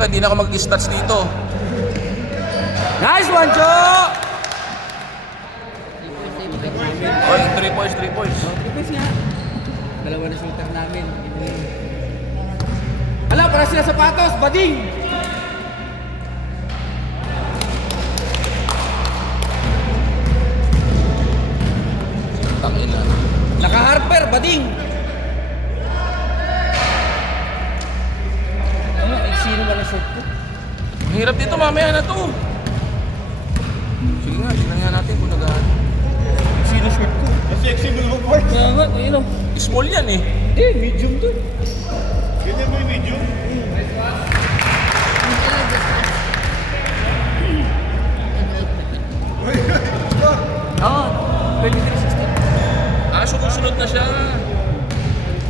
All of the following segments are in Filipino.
Puta, hindi na ako mag-stats dito. Nice one, Joe! Oy, 3 points, 3 points. Tipis nga. Dalawa na shooter namin. Hala, para sila sapatos, bading! Tangina. Naka-harper, bading! Ano, sino ba na shot ko? Ang hirap dito, mamaya na to. Sige nga, tignan nga natin kung nagaan. Sino shot ko? Sexy mo naman, boy. Kaya nga, ayun o. Small yan eh. Hindi, medium to. Ganyan mo yung medium. Oo, 23-16. Ah, sumusunod na siya.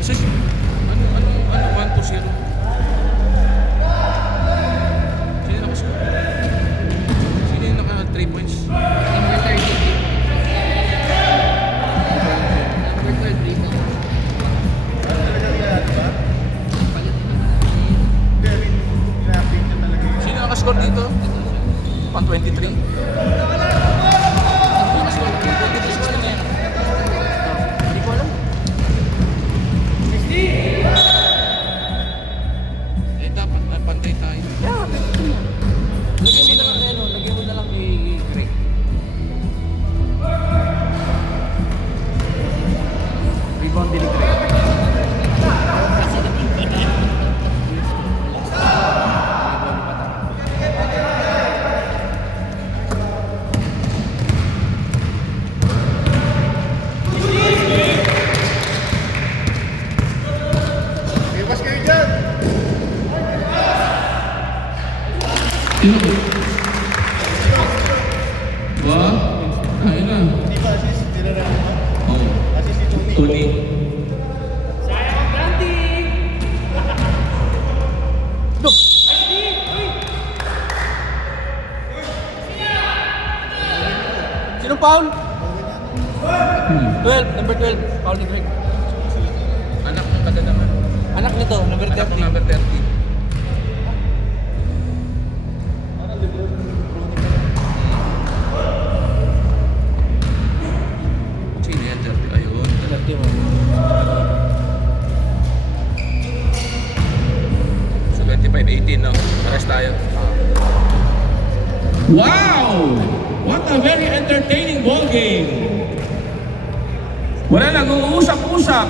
Kasi, ano, 1-2-0. Sino yung nakascore? Sino yung naka 3 points? Number 30. Number 12, rebound. Sino yung nakascore dito? 123? Hindi ko alam. Eh, dapat napantay tayo. Yeah, lagyan mo na lang kay Greg. Rebound din ni Greg. Iwas kayo dyan. Wah, ayun na. Di ba assist? Tinaraan mo? Oh, Assist si Tony. Tony. Sinong foul? 12, number 12. Foul ni Greg. Anak ng kadalaman. Anak nito, number Anak ng 30. number 30. Sino yan? 30. Ayun. 30 mo. So 25-18, no? Pares tayo. Wow! What a very entertaining ball game! Wala lang, uusap-usap.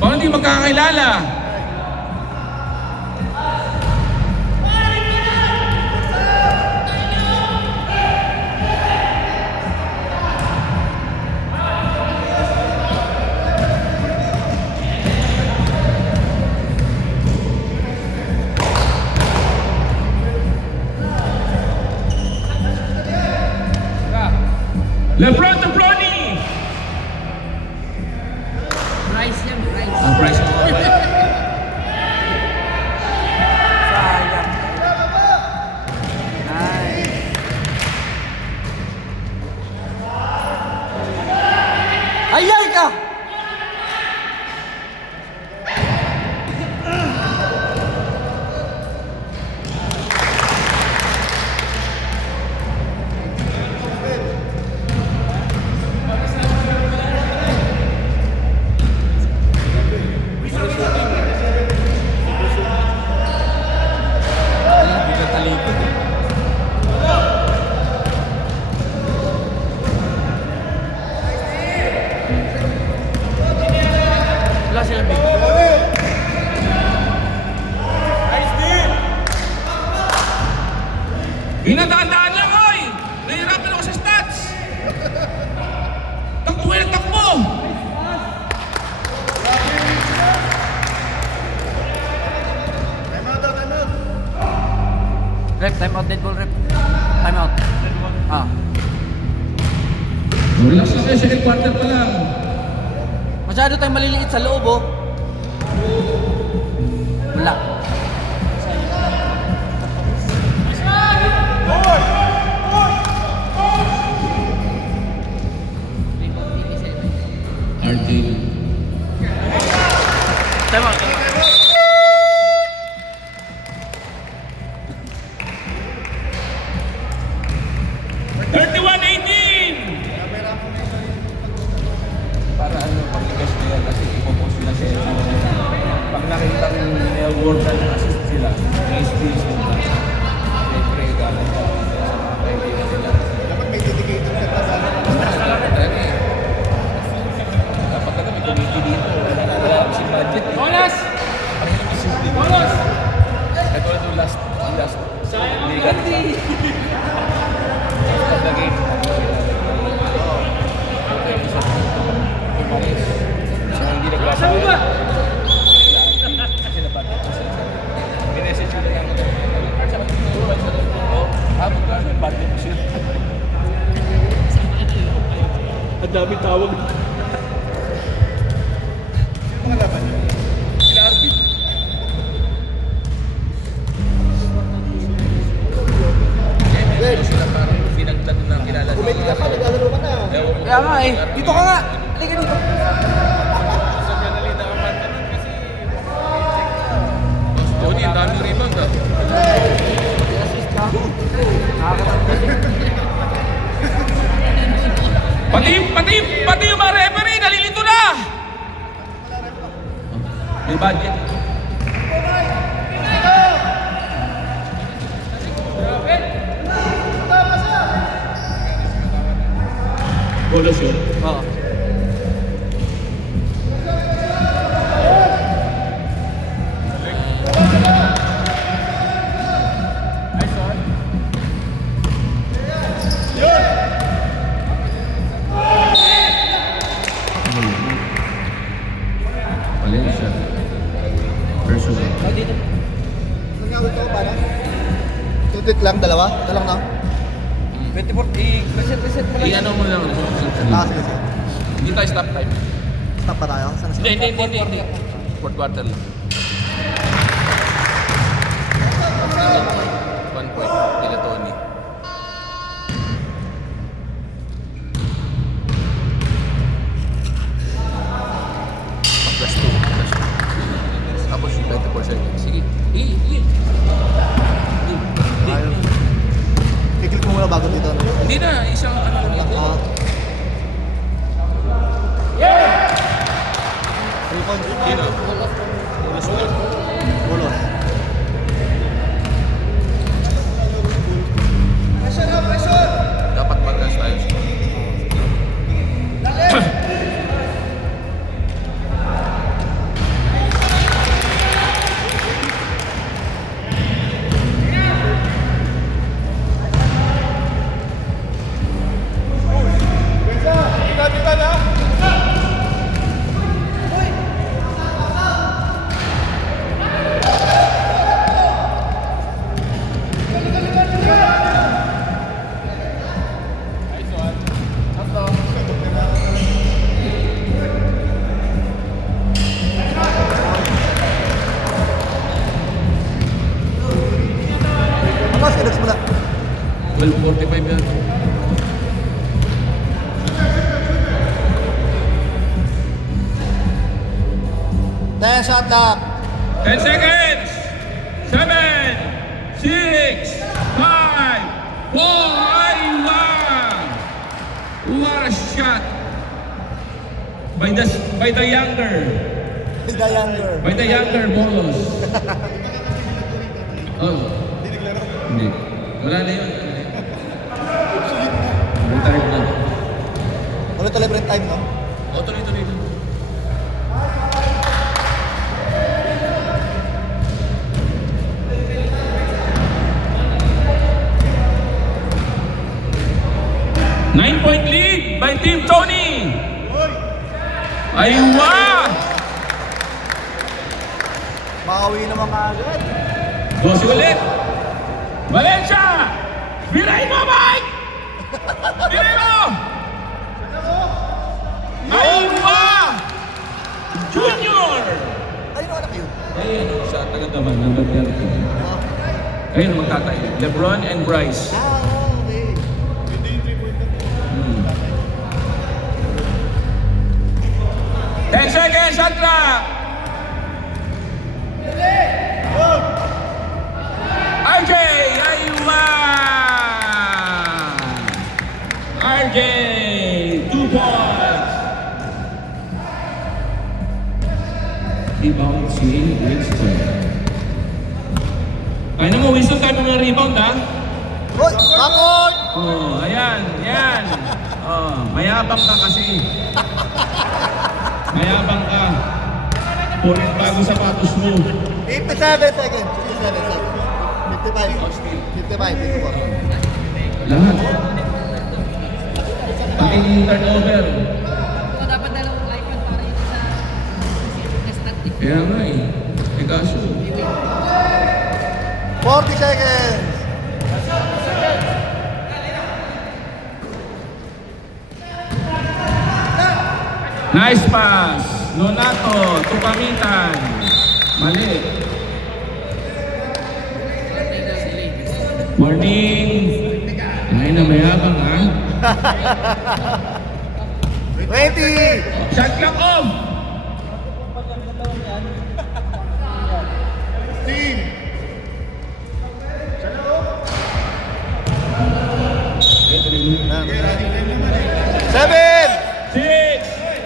Baka hindi magkakilala. Lebron to Bronny! Price yan, price. Ang price mo. Sayang. Nice. Ayay ka! Wala silang big. Hinadaan lang, oy! Nahihirapan ako sa stats! Takbo yan, takbo! Time out daw, time out. Rep, time out, dead ball rep. Time out. Ah. Relax na kayo, second quarter pa lang. Masyado tayong maliliit sa loob, oh. Wala. RJ. Time out. Quality dito. Wala kasi budget eh. Bonus! Ang simple. Bonus! Ito ito last. Sayang ang Liga. ganti. Pag-game. So, hindi nagpapagawa. Saan mo ba? Kasi napagod ko sila. Minessage ko na lang. Sabi ko, tulungan siya doon. Habang ka, may budget ko siya. Ang dami tawag. Sino mga laban niyo? Sila Arvin. Meron sila parang pinagdad na kilala. Kumiti ka pa, naglalaro ka na. Ewan ko. Kaya nga eh. Dito ka nga. Halika dito. Johnny, ang dami rebound ah. Pati yung mga referee, nalilito na! May budget. Bonus yun. Oo. Valencia. Personal. Nangyawin ko ba na? Tutik lang, dalawa? Ito lang na? 24, i-reset mo lang. I-ano mo lang. Sige, sige. Hindi tayo stop time. Stop pa tayo? Saan na Hindi. Fourth quarter lang. 1 point. Nila Tony. Plus 2. Tapos 24 seconds. Sige. Ayaw. I-click mo muna bago dito. No? Hindi na. Isang ano lang ito. Three points. Sino? Bolos. Dapat mag-gas tayo. Ano, sinex mo na? 12:45 yan. Then, shot clock. 10 seconds! 7, 6, 5, 4, ay, wow! What a shot! By the younger. The younger. By the younger Bolos. Oh. Hindi. Wala na yun. Retired na. Ulit-ulit rin time, no? O, tuloy-tuloy na. Nine-point lead by Team Tony. Aywa! Makauwi naman kaagad. 12 ulit. Valencia! Bilay mo, Mike! Bilay mo! Aywa! Junior! Ayun, anak yun. Ayun, sa taga-taman, number 30. Ayun, magtatay. Lebron and Bryce. Okay. 10 seconds, shot clock! RJ! Aywa! RJ! 2 points! Rebound si Winston. Kaya na mo, Winston, tayo mga rebound, ha? Hoy, bakod! Oh, ayan, yan. Oh, mayabang ka kasi. Mayabang ka. Pulit bago sapatos mo. 57 seconds. 57 seconds. 55. 54. Lahat. Pati turnover. So, dapat dalawang iPad para yun sa static. Kaya nga eh. Eh kaso. 40 seconds. Nice pass. Nonato. Tupamitan. Mali. Morning. Ay na mayabang ha. 20. Shot clock off. Seven. 6,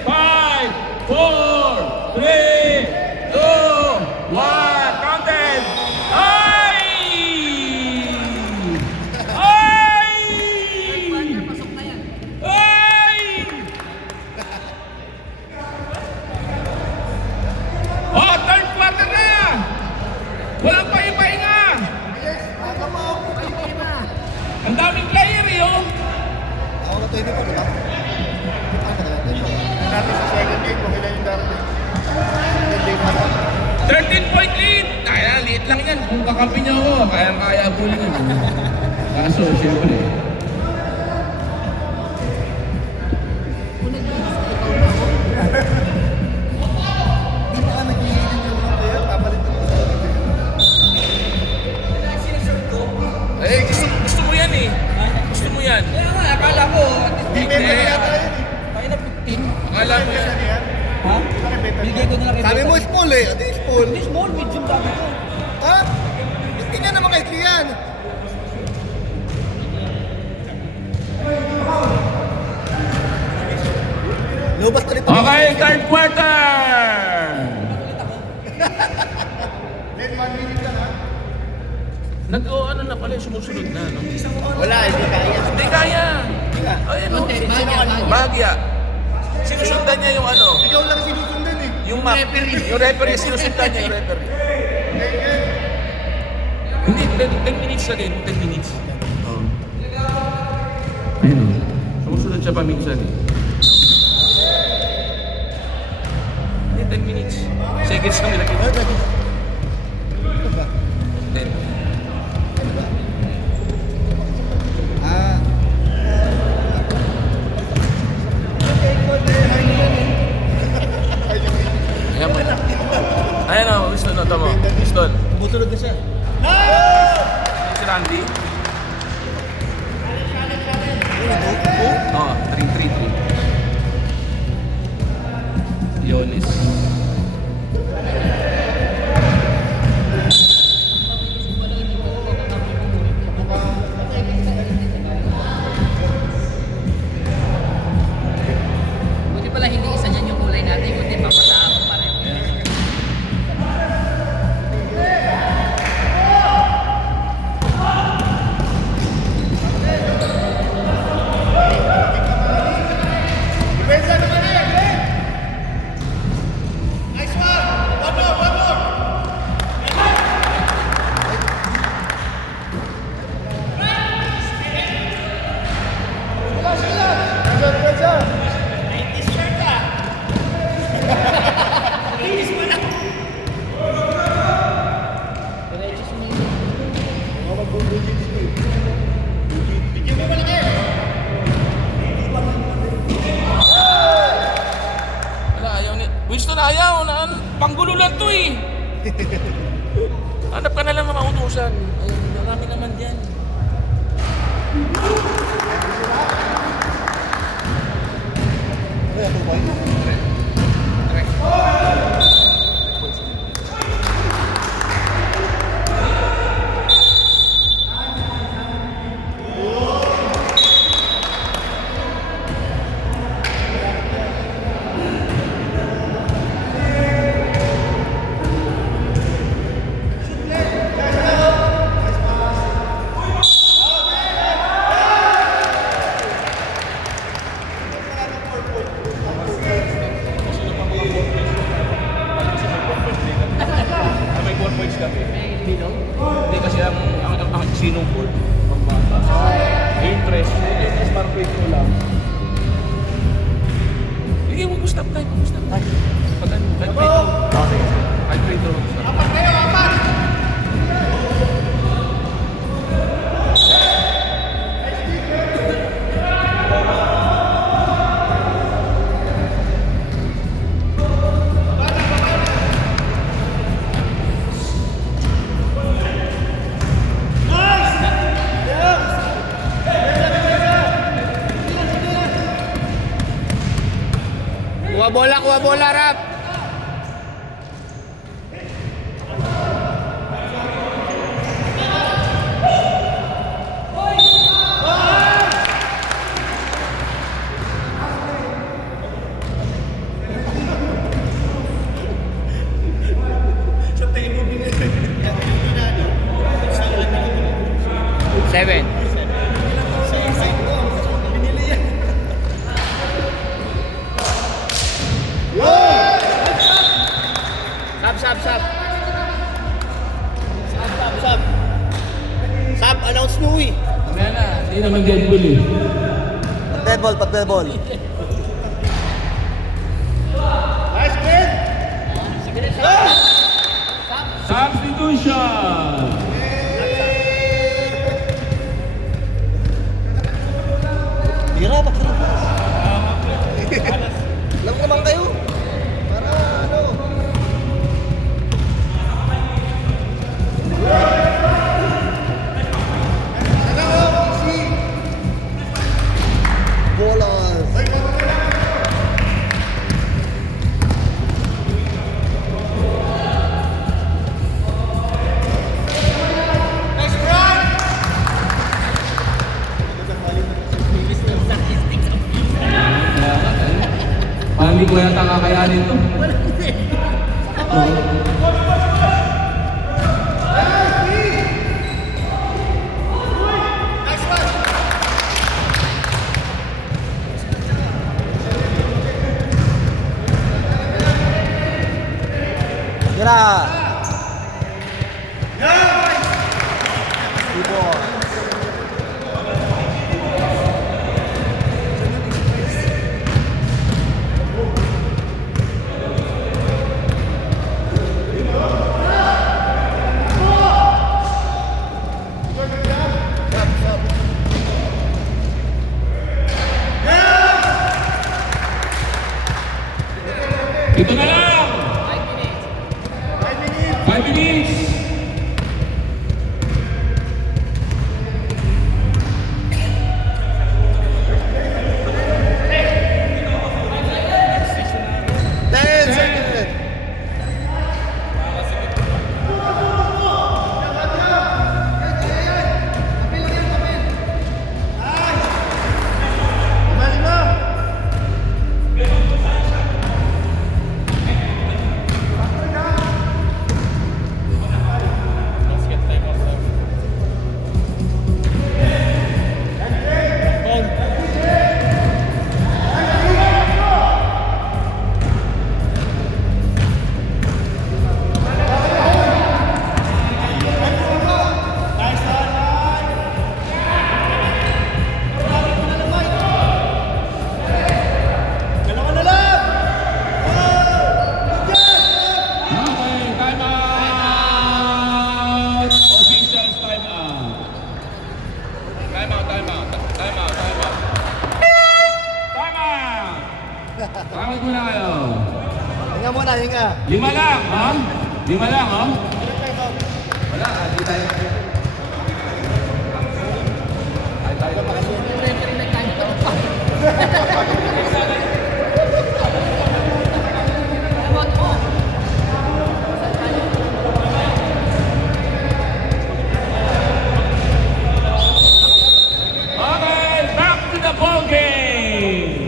5, 4, 3, 2, 1. Counted. Ay! Ay! Pasok na yan. Ay! Oh, third quarter na! Walang pahipahinga! Ang daming player eh, oh! Ako na 20 po, di ba? Natin sa second game, kung ilan yung darating. Second game na. 13-point lead! Kaya, liit lang yan. Kung kakampi niyo ako, kaya bully niyo. Kaso, siyempre. Hindi pa ka nag-iinan yung mga player, papalit ko sa Eh, gusto mo yan eh. Gusto mo yan. Kaya nga, akala ko, Hindi member yata yun eh. kaya na 15. Akala mo yan. Ha? Bigay ko na lang kay Sabi mo small eh, ati small. Hindi small, medium sabi ko. Ha? Hindi nga naman kayo yan. Lubas ka rin pa. Okay, third quarter! Ano na pala, sumusunod na, no? Wala, hindi kaya. Hindi kaya! Ayun, no? Konti, bagya. Bagya. Sinusundan niya yung ano, Ikaw lang sinusundan eh. yung map. Referee. Yung referee, sinusundan niya yung referee. Hindi, 10 minutes na din, 10 minutes. Oh. Ayun, no? Sumusunod siya paminsan eh. Hindi, 10 minutes. Seconds lang nilagay. 10. Ah. Ayan mo. Ayan o, Winston, ito mo. Winston. Musulod na siya. Si Randy? Oo, 3-3-3. Yonis. Buti pala hindi isa niyan yung kulay natin, kundi papasaan pa rin. Wala, ayaw ni... Winston, ayaw. Panggulo lang to eh. Hanap ka na lang ng mga utusan. Ay, marami naman dyan. Kaya 2 points. Kuha bola, Rap. Seven. Sab. Sab, announce mo eh. Mamaya na, hindi naman dead ball eh. Dead ball. Nice, man! Substitution! Tira, bakit? Alam naman kayo. Para ano? Bolas. Parang hindi ko yata kakayanin to. Tira. Good ball. Ito na lang! 5 minutes! Tawag mo na kayo. Hinga muna, hinga. 5 lang, ha? 5 lang, ha? Wala, hindi tayo. Okay, back to the ball game!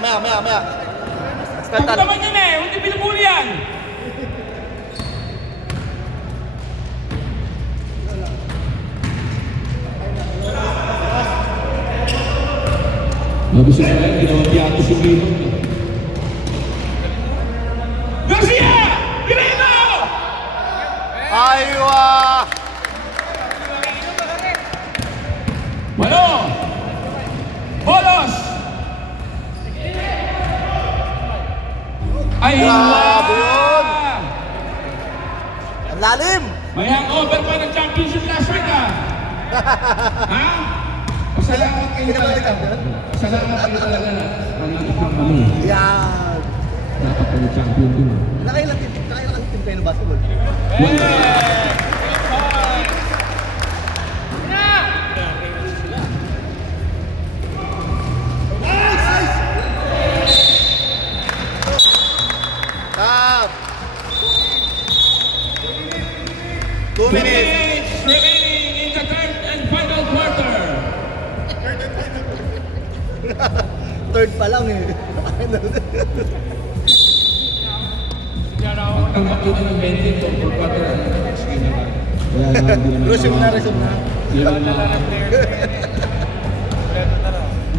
Maya. Huwag naman yun eh, hindi pinupuli yan. Sabi sa kanya, ginawa piyato si Lino. Garcia! Guerrero! Aywa! Malo! Bolos! Aywa! Grabe yun! Ang lalim! May hangover pa ng championship last week ah! Ha? Pasalamat kayo talaga. Pasalamat kayo talaga na nag-ikang kami. Yan! Dapat kayo champion din. Nakailang team kayo ng basketball? Stop! 2 minutes! Remaining in the third and final quarter. Third pa lang eh. Pagtanggap yun ng 20 ito, full quarter. Sige naman. Kaya nga, hindi naman Resume na. Hindi naman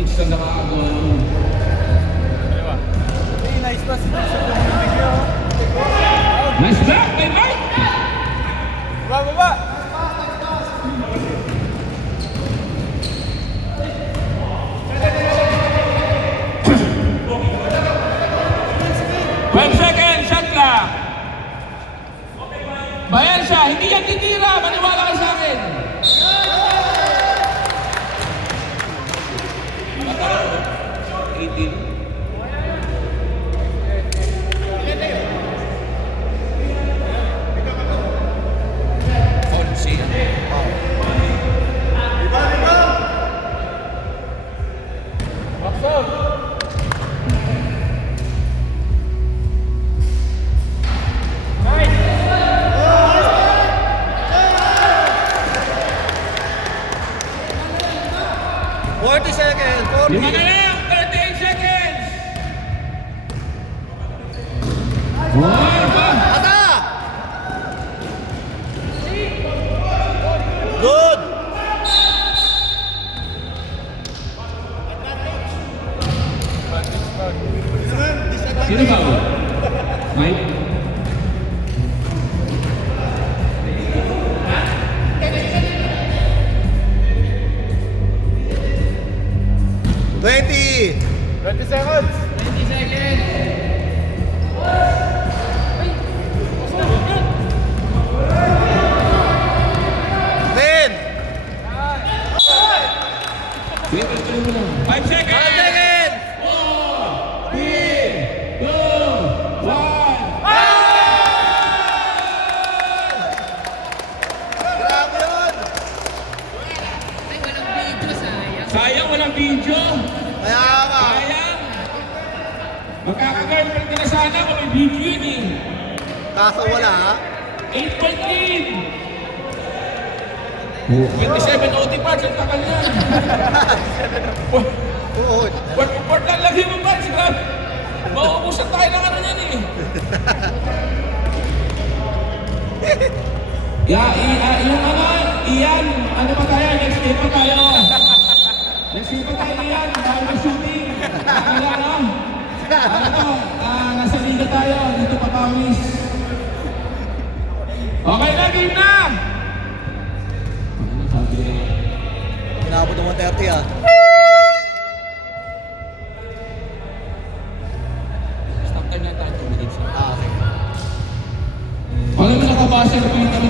mix na nakakagawa nun. Nice block by Mike! Baba! 12 seconds, shot clock. Bayan siya, hindi yan titira, maniwala ka sa akin. Lima na lang, 13 seconds. Ata! Good! Sino ba? Mike? Twenty 20 seconds! 20 seconds. Ten! 5 seconds. 5 seconds! 4, 3, 2, 1. Grabe yun! Sayang walang video. Kaya nga! Sayang. Magkaka-girlfriend ka na sana kung may video yun eh. Kaso wala ha? 8-point lead. 27 OT parts, ang takal yan. Oo. Port lang lagi mo parts, grabe. Mauubusan tayo ng ano yan eh. Yung ano, Ian, ano pa tayo, next day pa tayo. Next day pa tayo Ian, dahil may shooting. Nasa liga tayo, dito pa Pawis. Okay na, game na! Inabot ng 130 ah. Stop time lang tayo, 2 minutes. Ah, sige. Alam mo nakabasa ng Peter?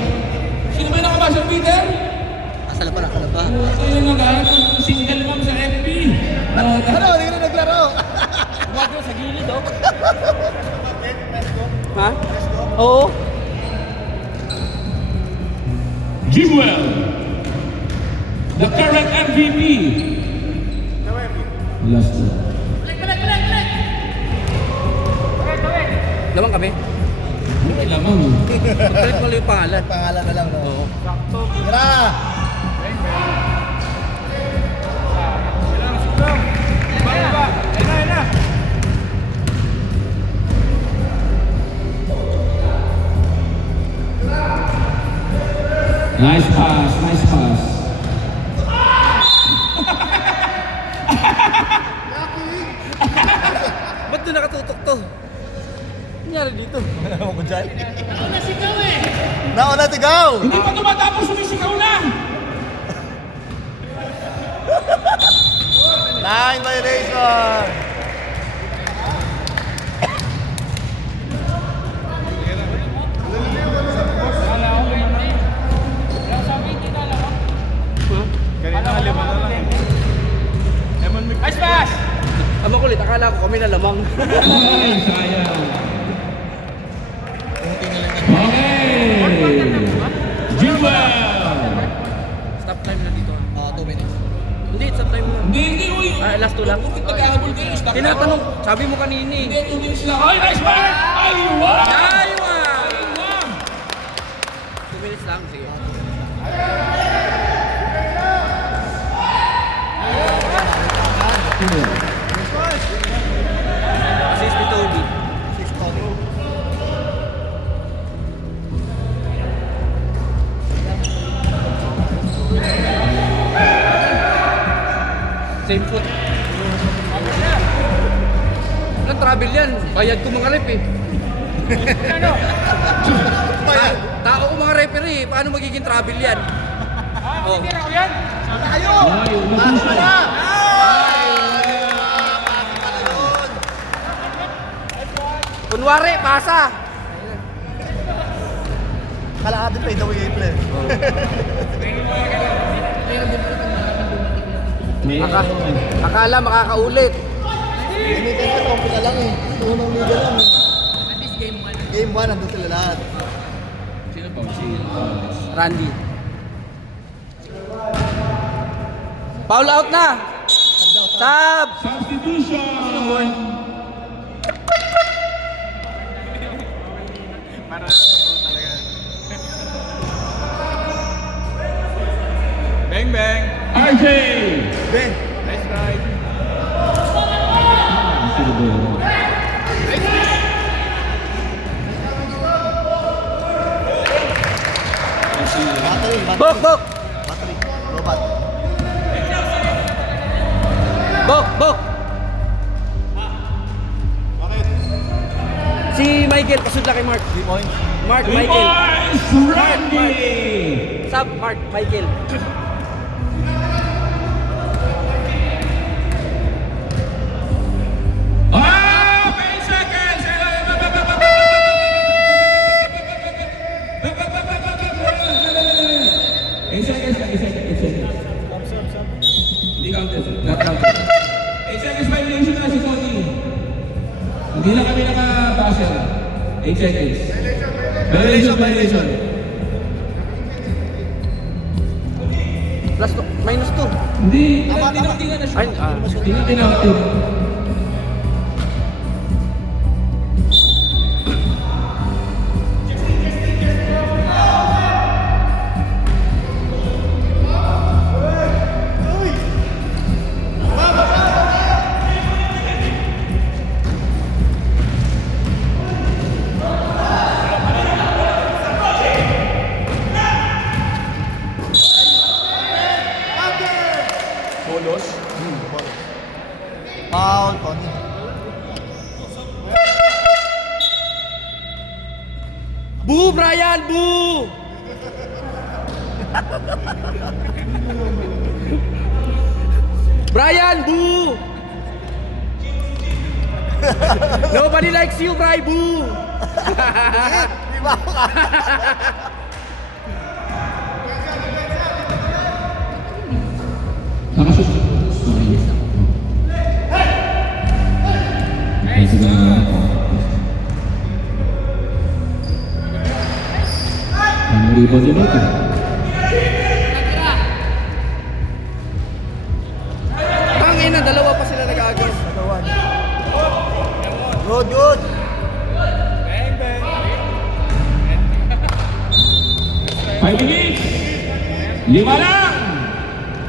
Sino ba yung nakabasa ng Peter? Asala pa. Ayun na lahat, single mom sa FB. Ano? Hindi ka na naglaro. Huwag mo sa gilid, oh. Ha? Oo. Jimwell, the current MVP. Last two. Lamang kami. Hindi lamang. Pag-trade mo lang yung pangalan. Pangalan na lang, no? Oo. Tara! Baba! Ayun na! Nice pass, nice pass. Ba't doon nakatutok to? Ano nangyari dito? Ewan ko dyan. Nauna sigaw! Hindi pa tumatapos, sumisigaw na! 9 violation! Ice pass! Ang makulit, akala ko kami na lamang. Ay, sayang. Okay! Jewel! Stop time na dito. 2 minutes. Hindi, stop time na. Hindi, uy! Ah, last 2 lang. Nagkahabol kayo, stop na. Tinatanong, sabi mo kanina eh. Hindi, 2 minutes lang. Ay, nice pass! Ay, wow! Aywa! Wow! 2 minutes lang, sige. Assist ni Toby. 6 total. Same foot. Anong travel yan? Bayad ko mga rep eh. Ano? Tao ko mga referee, paano magiging travel yan? Oh. Ay, umabuso. Kunwari, pasa. Kalahati pa yung away play. Akala makakaulit. Limited na ito, pila lang eh. Unang liga lang eh. At least game 1, nandun sila lahat. Sino pa? Si Randy. Foul out na. Sab. Substitution! Para totoo talaga. Bang bang! RJ! Ben! Nice try! Sino ba yun? Battery, Bok, bok. battery. Robot. Bok, bok. Si Michael, pasod na kay Mark. 3 points. Mark, 3 Michael. points! Randy! Sab, Mark, Michael. Ah! 8 seconds! 8 seconds, 8 seconds. Hindi counted. Not counted. 8 seconds violation na si Tony. Hindi na kami nakapasel. 8 seconds. Violation, violation. Plus 2, minus 2. Hindi. Tama, tama. Hindi na siya. Ay, Hindi na tinakot. Bolos. Foul, Tony. Boo, Brian, boo! Brian, boo! Nobody likes you, Brian, boo! Di ba ako ka? Nakashoot. Ay, sige na. Ang rebound yun ito. Tangina, dalawa pa sila nag-agos. Dalawan. Good, good. Bang bang! 5 minutes! 5 lang!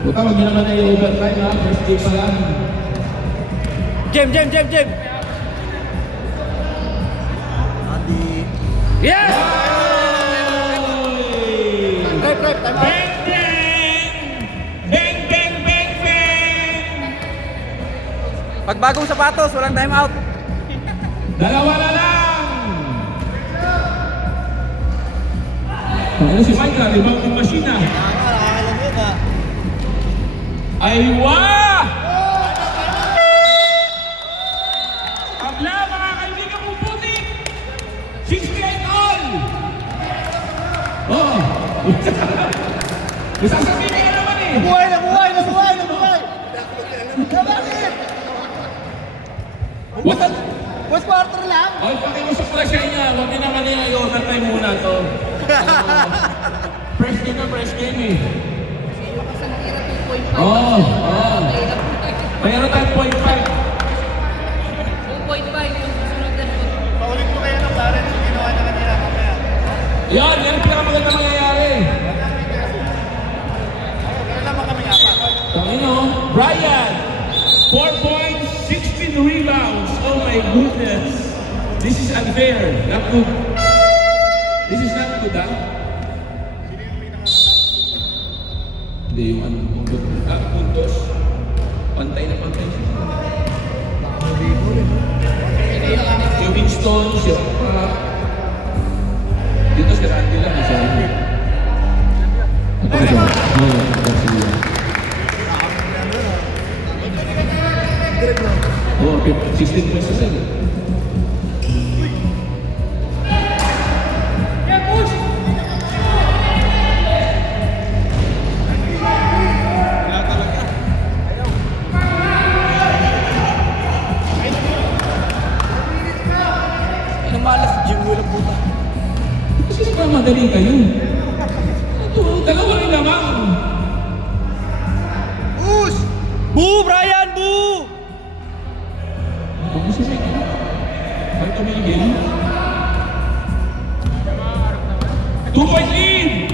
Buka, wag nyo naman na yung overtime ha. First game pa lang. Jem, Jem, Jem, Jem! Andy. Yes! Oy! Rep, rep, time bagong sapatos, walang time out. Dalawa na lang! Ano si Mike, rebounding machine na. Nakakalam yun ha. Aywa! Tabla, mga kaibigan mong putik! 68 all! Oo. Masasabihin ka naman eh! Nabuhay! Bakit? Wasal! First quarter lang? Ay, pakiusap ko na siya niya. Huwag niya naman niya i-overtime muna to. Fresh game na fresh game eh. Oo. Mayroon tayong 0.5. 2.5 yung susunod na shoot. Paulit mo kaya ng Lawrence yung ginawa na kanina mamaya. Yan ang pinakamaganda mangyayari. Ganun naman kami apat. Tangin nyo, Brian, 4 points, 16 rebounds. Oh my goodness. This is unfair. Not good. This is not good, ha? Hindi yung ano, puntos. Pantay na pantay siya. Si Winston, si Ropa. Dito si Randy lang, isa. Ito siya. Oh, 16 points na sila. Anong malas, gym mo lang puta. Kasi nagmamadali kayo. Ito, dalawa rin naman. Push! Boo, Brian! Boo! Ako si Mike. Bakit tumigil? 2-point lead!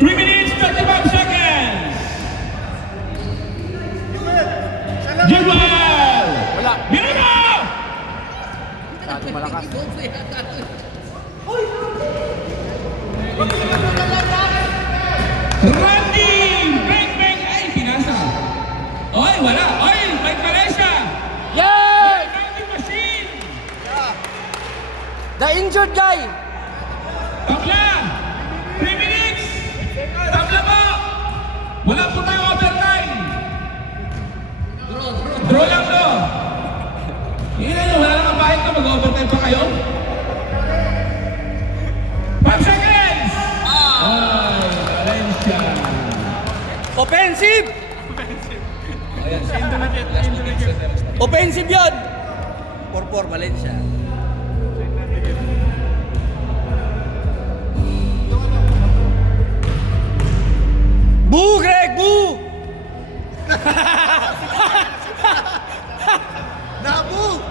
3 minutes, 35 seconds! Jewel! Wala. Mirano! Bago malakas. Randy! Bang, bang! Ay, pinasa! Oy, wala! Oy, Mike Valencia! Yay! Randy machine! The injured guy! Tabla! 3 minutes! Tabla mo! Wala po tayo overtime! Draw lang to! Hingin nyo, wala lang ang bahit na mag-overtime pa kayo? 5 seconds! Ay, Valencia! Offensive! Offensive yun! 4-4 Valencia. Boo, Greg! Boo! Nabu!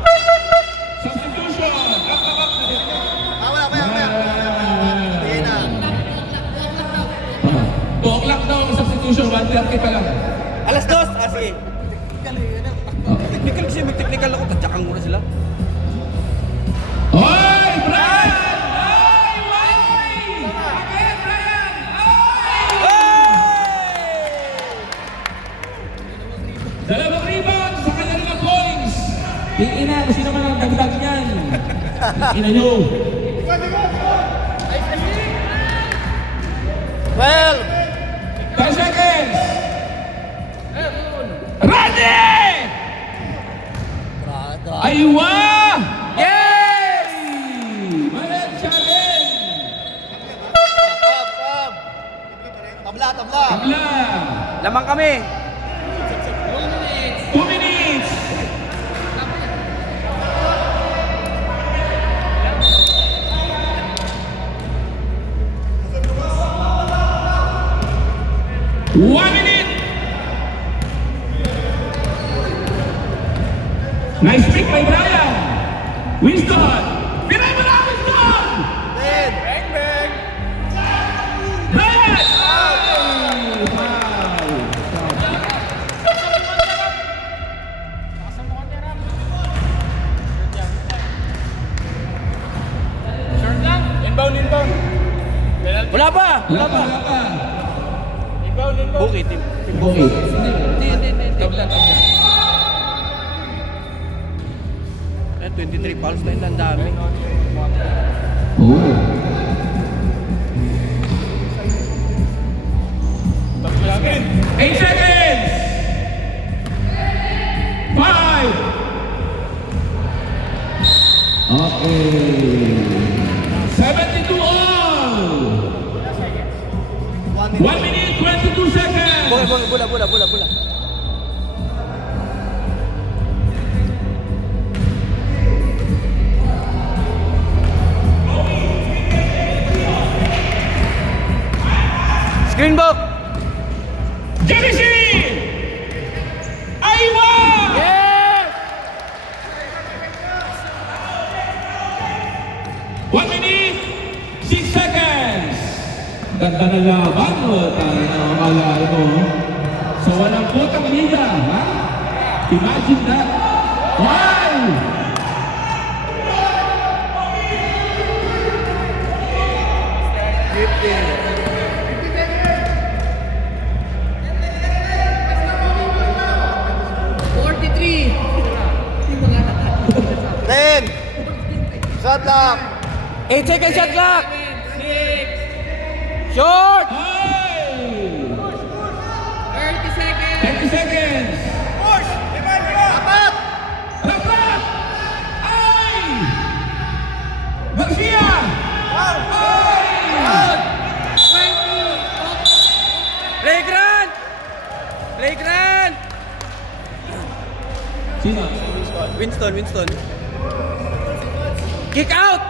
Substitution! Wala. Hindi na. 2 o'clock daw ang substitution, 1:30 pa lang. Alas 2! Ah, sige. Technical kasi, may technical ako. Tatsakang muna sila. Hoy, Brian! Hoy, Mike! Again, Brian! Dalawang rebound sa kanya rin ang points. Ina, kasi naman ang dagdag niyan. Ina nyo. 10 seconds. Ready! Aywa! Yes! Valencia rin! Tabla. Tabla! Lamang kami. 2 minutes! One minute! Nice pick by Brian! Winston! Pinay mo na, Winston! Then, bang! Brian! Ay! Foul! Inbound. Wala pa! Wala pa. Inbound. Bukit. Okay. Hindi. Tabla. 23 fouls na yun, ang dami. Oh. Eight seconds! 5! Okay. 72 all! 1 minute, 22 seconds! Bola. Screen book! Genesis! Aiwa! Yes! 1 minute, 6 seconds! Ganda na laban mo, akala mo. So walang putang liga, ha? Imagine that. Wow! Ten! Shot clock! 8 seconds shot clock! Short! Hey! 30 seconds. 30 seconds! Apat! Rapat! Ay! Garcia! Ay! Playground! Playground! Sino? Winston. Kick out!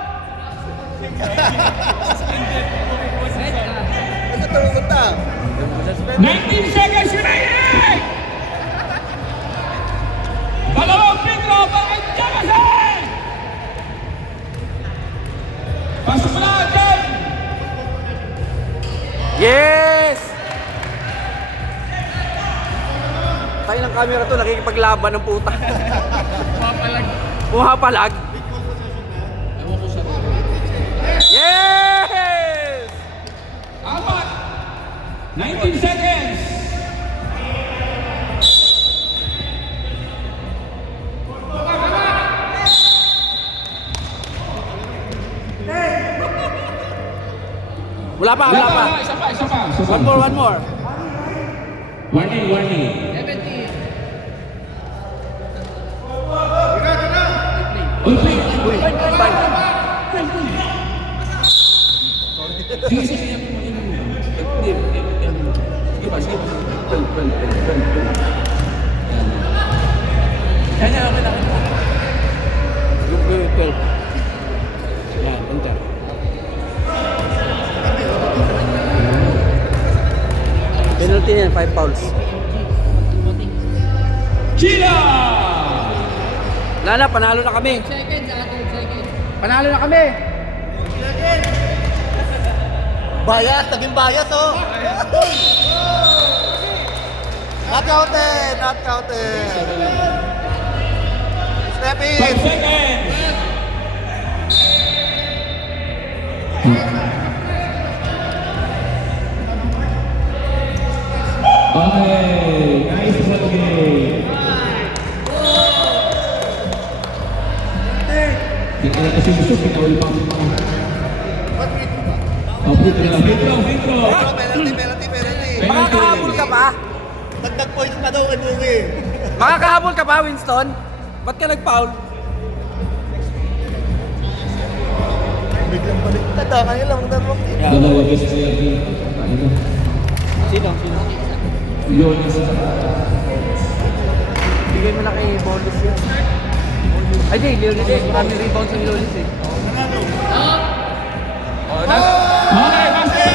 Ano tumulunta? 19 seconds remaining! Dalawang Pedro para Jamasan! Pasok na agad! Yes! Tayo ng camera to, nakikipaglaban ng puta. Pumapalag. Yes! Apat! 19 seconds! Wala pa. Isa pa. One more. Warning. 70. Uy, play. Good. Yan, enter. Penalty yan, 5 fouls. Chila! Lala, panalo na kami. Seconds, 30 seconds. Panalo na kami. Bayat! Naging bayat, oh! Not counted! Step 5 in! seconds! Okay, nice one game. Hindi na kasi gusto, pinawal pa ako. Free throw. Penalty! Makakahabol ka pa? Dagdag points pa daw kay Bugi. Makakahabol ka pa, Winston? Ba't ka nag-foul? Biglang baliktad ah, kanila lang dalawang team. Dalawa gusto ko yan. Sino? Yun. Bigay mo na kay Bonus yun. Ay, di, Leonis. Maraming rebounds ng Leonis eh. Okay, basket!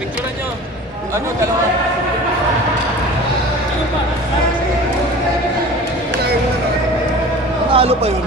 Picturean nyo. Ano, dalawa. Panalo pa yun.